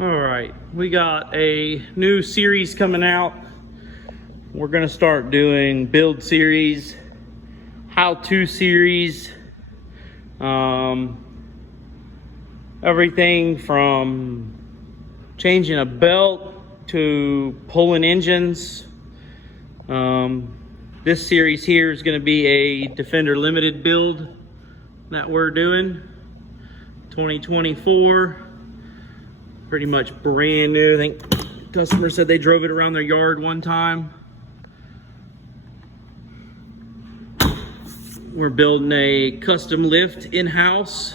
All right, we got a new series coming out. We're gonna start doing build series, how-to series, everything from changing a belt to pulling engines. This series here is gonna be a Defender Limited build that we're doing, 2024. Pretty much brand new. I think customer said they drove it around their yard one time. We're building a custom lift in-house.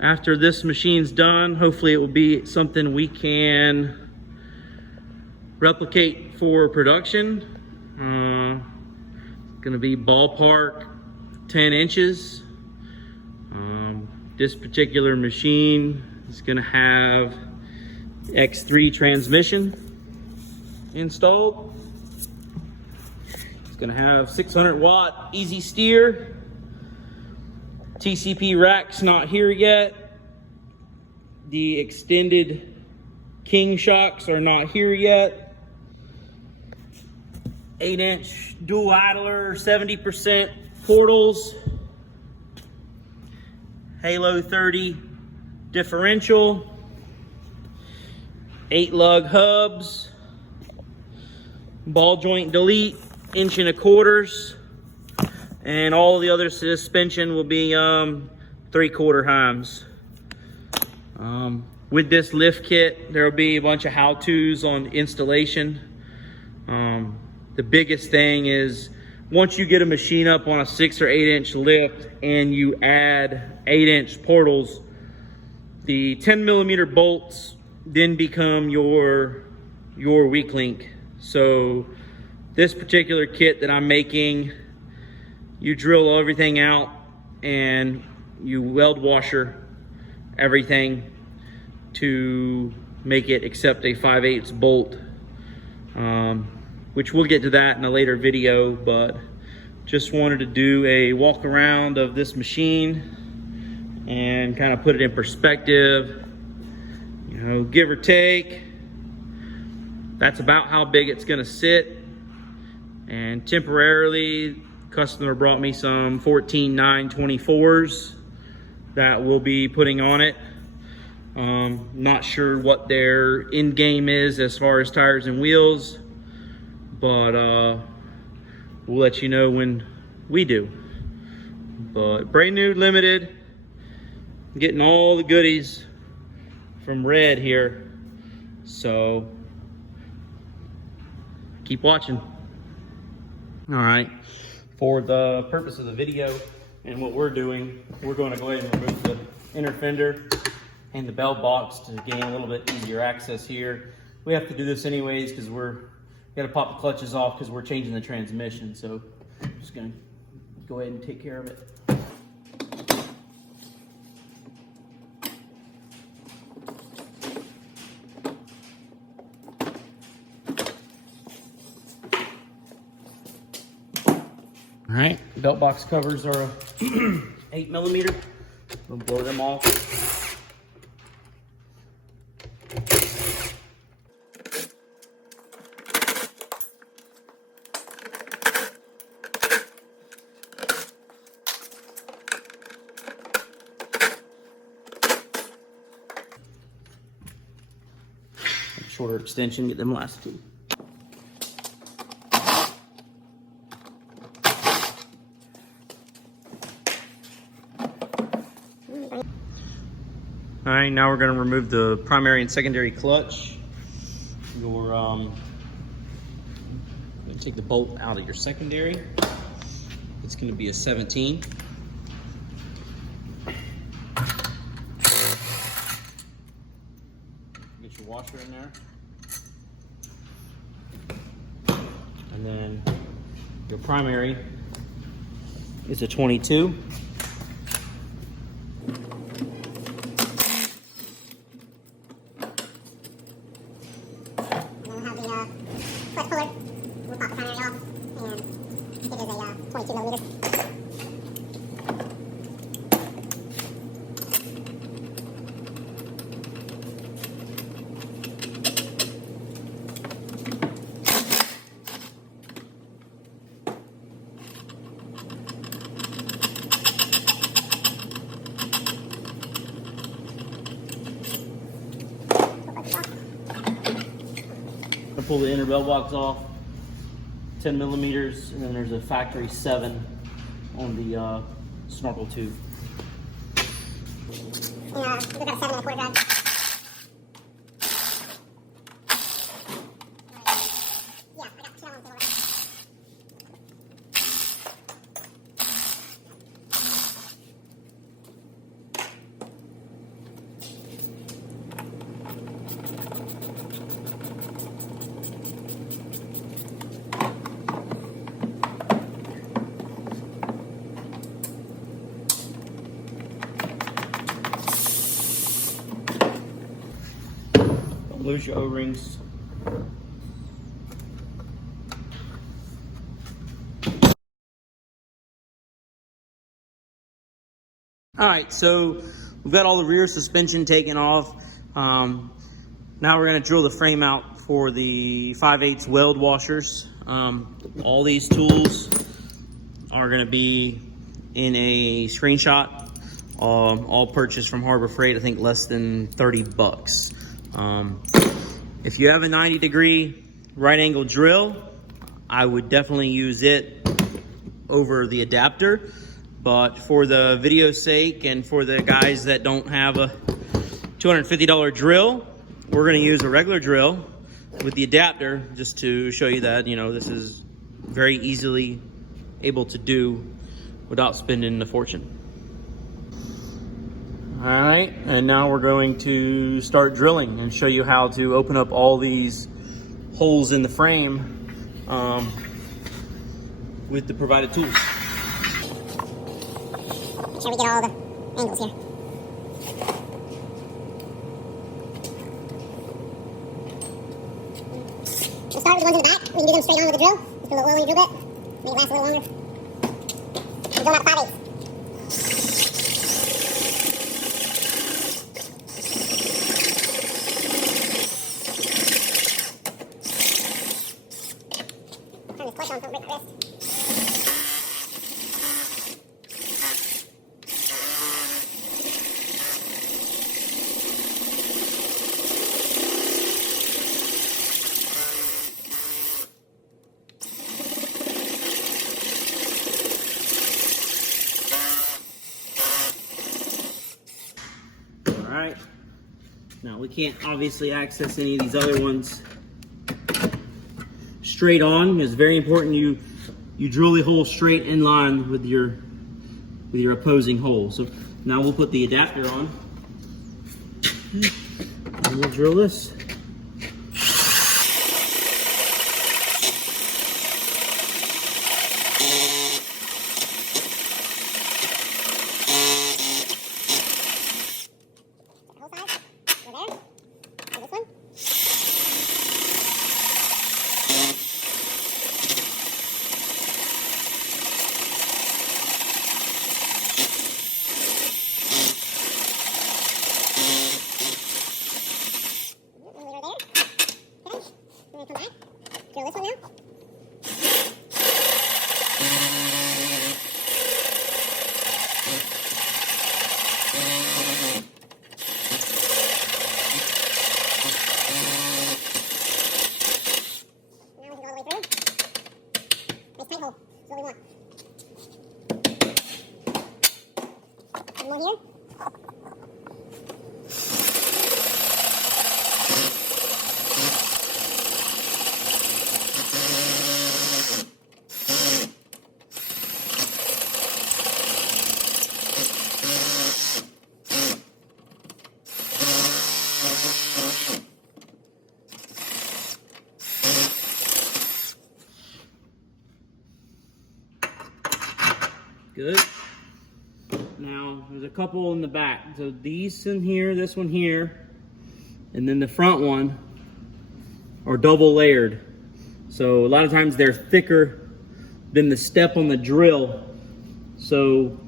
After this machine's done, hopefully it will be something we can replicate for production. It's gonna be ballpark 10 inches. This particular machine is gonna have X3 transmission installed. It's gonna have 600 watt easy steer. TCP rack's not here yet. The extended king shocks are not here yet. 8-inch dual idler, 70% portals. Halo 30 differential. 8 lug hubs. Ball joint delete, 1.25 inch. And all the other suspension will be 3/4 Heims. With this lift kit, there will be a bunch of how-tos on installation. The biggest thing is once you get a machine up on a 6 or 8-inch lift and you add 8-inch portals, the 10mm bolts then become your weak link. So this particular kit that I'm making, you drill everything out and you weld washer everything to make it accept a 5/8 bolt, which we'll get to that in a later video, but just wanted to do a walk around of this machine and kind of put it in perspective. You know, give or take, that's about how big it's gonna sit. And temporarily, customer brought me some 14.924s that we'll be putting on it. Not sure what their end game is as far as tires and wheels, but we'll let you know when we do. But brand new limited, getting all the goodies from Red here, so keep watching. All right, for the purpose of the video and what we're doing, we're going to go ahead and remove the inner fender and the bell box to gain a little bit easier access here. We have to do this anyways because we got to pop the clutches off because we're changing the transmission. So I'm just going to go ahead and take care of it. All right, belt box covers are 8mm. We'll blow them off. Shorter extension, get them last two. All right, now we're going to remove the primary and secondary clutch. Your going to take the bolt out of your secondary. It's going to be a 17. Get your washer in there. And then your primary is a 22. I pull the inner bell box off, 10 millimeters, and then there's a factory 7 on the snorkel tube. We got a 7 1/4 drive. Lose your O-rings. All right, so we've got all the rear suspension taken off. Now we're going to drill the frame out for the 5/8 weld washers. All these tools are going to be in a screenshot, all purchased from Harbor Freight, I think less than 30 bucks. If you have a 90-degree right angle drill, I would definitely use it over the adapter. But for the video's sake and for the guys that don't have a $250 drill, we're going to use a regular drill with the adapter, just to show you that, you know, this is very easily able to do without spending a fortune. All right, and now we're going to start drilling and show you how to open up all these holes in the frame with the provided tools. Make sure we get all the angles here. We'll start with the ones in the back. We can do them straight on with the drill. Just put a little oil in your drill bit. Make it last a little longer. We're going out 5/8. Turn this clutch on so it don't break my wrist. All right, now we can't obviously access any of these other ones straight on. It's very important you drill the hole straight in line with your opposing hole. So now we'll put the adapter on and we'll drill this. Here. Good. Now, there's a couple in the back. So these in here, this one here, and then the front one are double layered. So a lot of times they're thicker than the step on the drill. So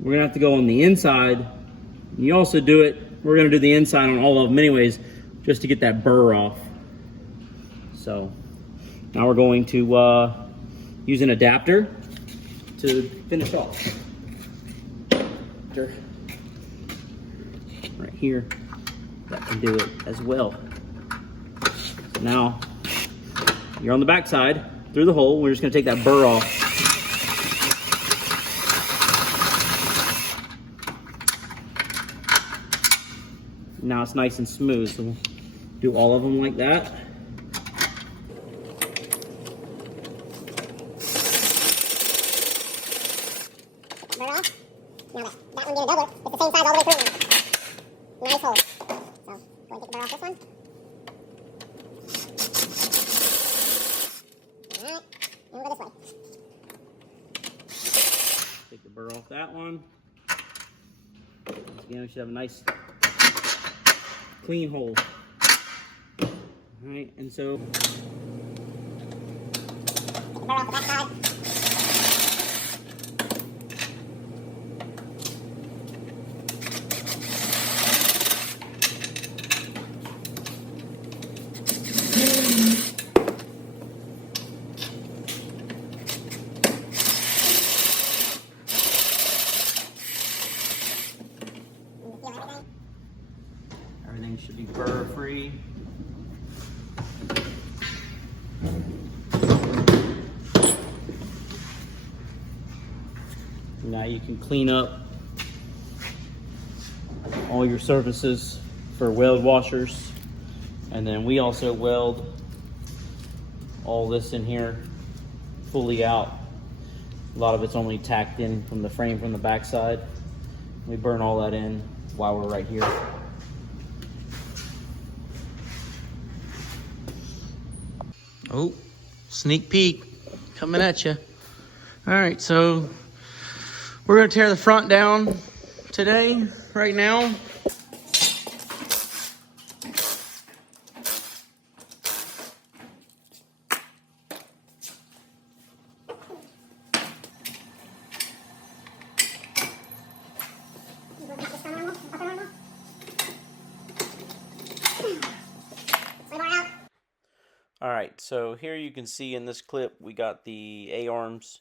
we're gonna have to go on the inside. And you also do it, we're gonna do the inside on all of them anyways, just to get that burr off. So now we're going to use an adapter to finish off. Right here, that can do it as well. So now You're on the back side, through the hole. We're just gonna take that burr off. Now it's nice and smooth, so we'll do all of them like that. Burr off. Now that one get a doubler. It's the same size all the way through. Nice hole. So go and take the burr off this one. Alright, and we'll go this way. Take the burr off that one. Once again, we should have a nice clean hole. Alright, and so Take the burr off the back side. everything should be burr free. Now you can clean up all your surfaces for weld washers, and then we also weld all this in here fully out. A lot of it's only tacked in from the frame from the backside. We burn all that in while we're right here. Oh, sneak peek coming at you. All right, so we're gonna tear the front down today, right now. All right, so here you can see in this clip we got the A-arms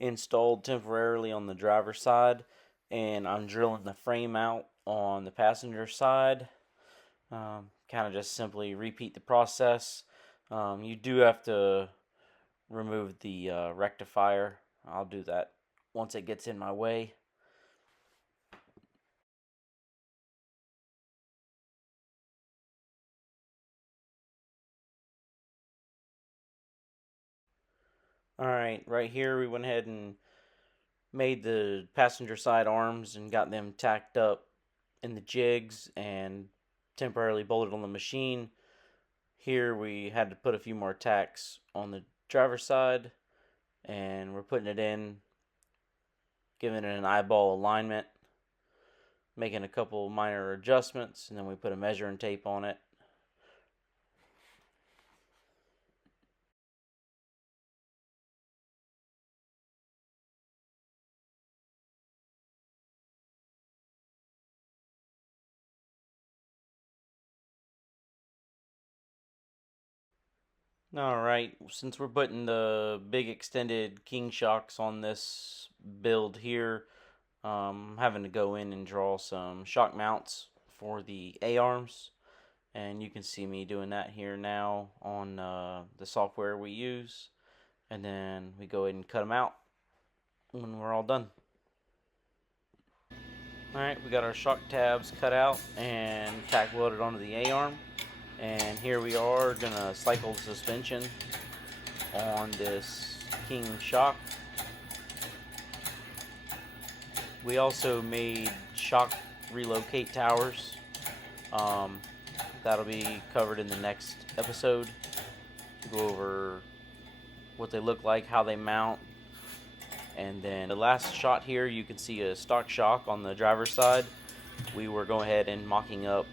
installed temporarily on the driver's side, and I'm drilling the frame out on the passenger side. Kind of just simply repeat the process. You do have to remove the rectifier. I'll do that once it gets in my way. Alright, right here we went ahead and made the passenger side arms and got them tacked up in the jigs and temporarily bolted on the machine. Here we had to put a few more tacks on the driver's side, and we're putting it in, giving it an eyeball alignment, making a couple minor adjustments, and then we put a measuring tape on it. Alright, since we're putting the big extended king shocks on this build here, having to go in and draw some shock mounts for the A-arms, and you can see me doing that here now on the software we use, and then we go ahead and cut them out when we're all done. Alright, we got our shock tabs cut out and tack welded onto the A-arm. And here we are gonna cycle the suspension on this king shock. We also made shock relocate towers. That'll be covered in the next episode. Go over what they look like, how they mount, and then the last shot here you can see a stock shock on the driver's side. We were going ahead and mocking up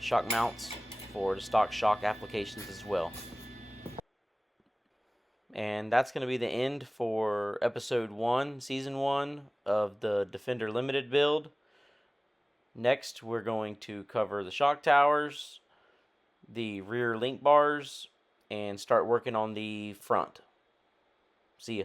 shock mounts for the stock shock applications as well. And that's going to be the end for episode 1, season 1 of the Defender Limited build. Next, we're going to cover the shock towers, the rear link bars, and start working on the front. See ya.